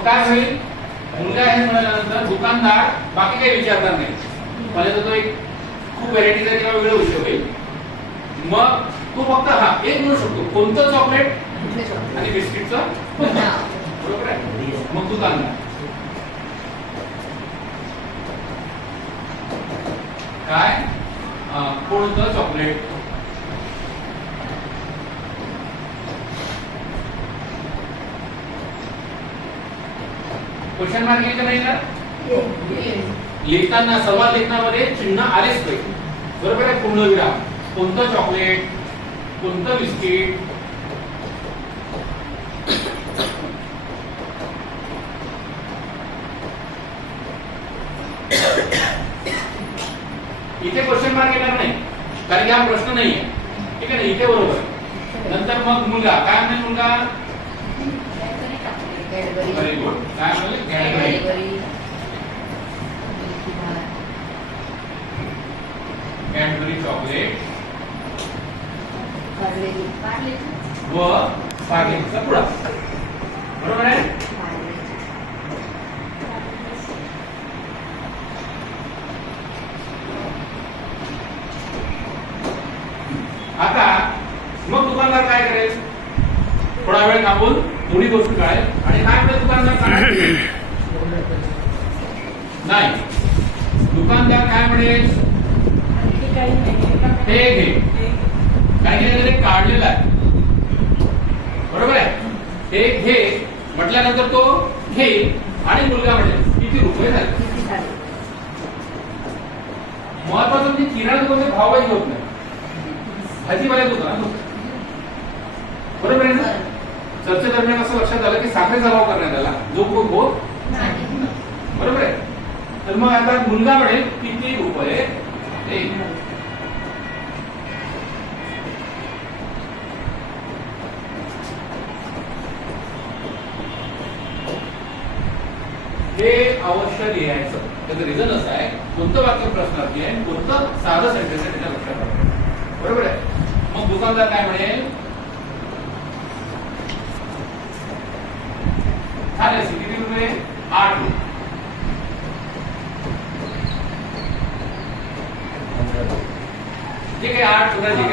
मग काय होईल, मुलगा आहे म्हटल्यानंतर दुकानदार बाकी काही विचारणार नाही. मला तर तो एक खूप व्हरायटीचा किंवा वेगळा विषय होईल. मग तो फक्त हा एक म्हणू शकतो, कोणतं चॉकलेट आणि बिस्किटचं बरोबर आहे. मग दुकानदार काय कोणतं चॉकलेट, क्वेश्चन मार्क लिहिलं नाही ना. लिहिताना सवाल लेखनामध्ये चिन्ह आलेच पाहिजे, बरोबर आहे. पूर्णविराम, कोणतं चॉकलेट, कोणतं बिस्किट, इथे क्वेश्चन मार्क येणार नाही कारण की हा प्रश्न नाही आहे, ठीक आहे ना. इथे बरोबर. नंतर मग मुलगा काय म्हणेल, मुलगा व्हेरी गुड. काय म्हणेल, कॅडबरी, कॅडबरी चॉकलेट व पार्लेचा पुडा, बरोबर आहे. आता मग दुकानदार काय करेल, थोडा वेळ थांबून दोन्ही गोष्टी कळेल आणि काय म्हणेल दुकानदार, नाही दुकानदार काय म्हणेल, हे घे, काय घे काढलेला आहे, बरोबर आहे. हे घे म्हटल्यानंतर तो घे आणि मुलगा म्हणेल किती रुपये झाले. महत्वाचं म्हणजे किराणा दुकानाचे भावही होत नाही, भाजीवाल्या दुकानात होत, बरोबर आहे ना. चर्चेदरम्यान असं लक्षात आलं की साखरेचा भाव करण्यात आला, जो खूप होत बरोबर आहे. तर मग आता मुलगा म्हणेल किती रुपये, हे अवश्य लिहायचं. त्याचं रिझन असं आहे, कोणतं वाक्य प्रश्नार्थी आहे, कोणतं साधं सेंटेन्स आहे त्याच्या लक्षात आलं, बरोबर आहे. मग दुकानदार काय म्हणेल, झाले किती रुपये, 8 रुपये. ठीक आहे, 8 सुद्धा ठीक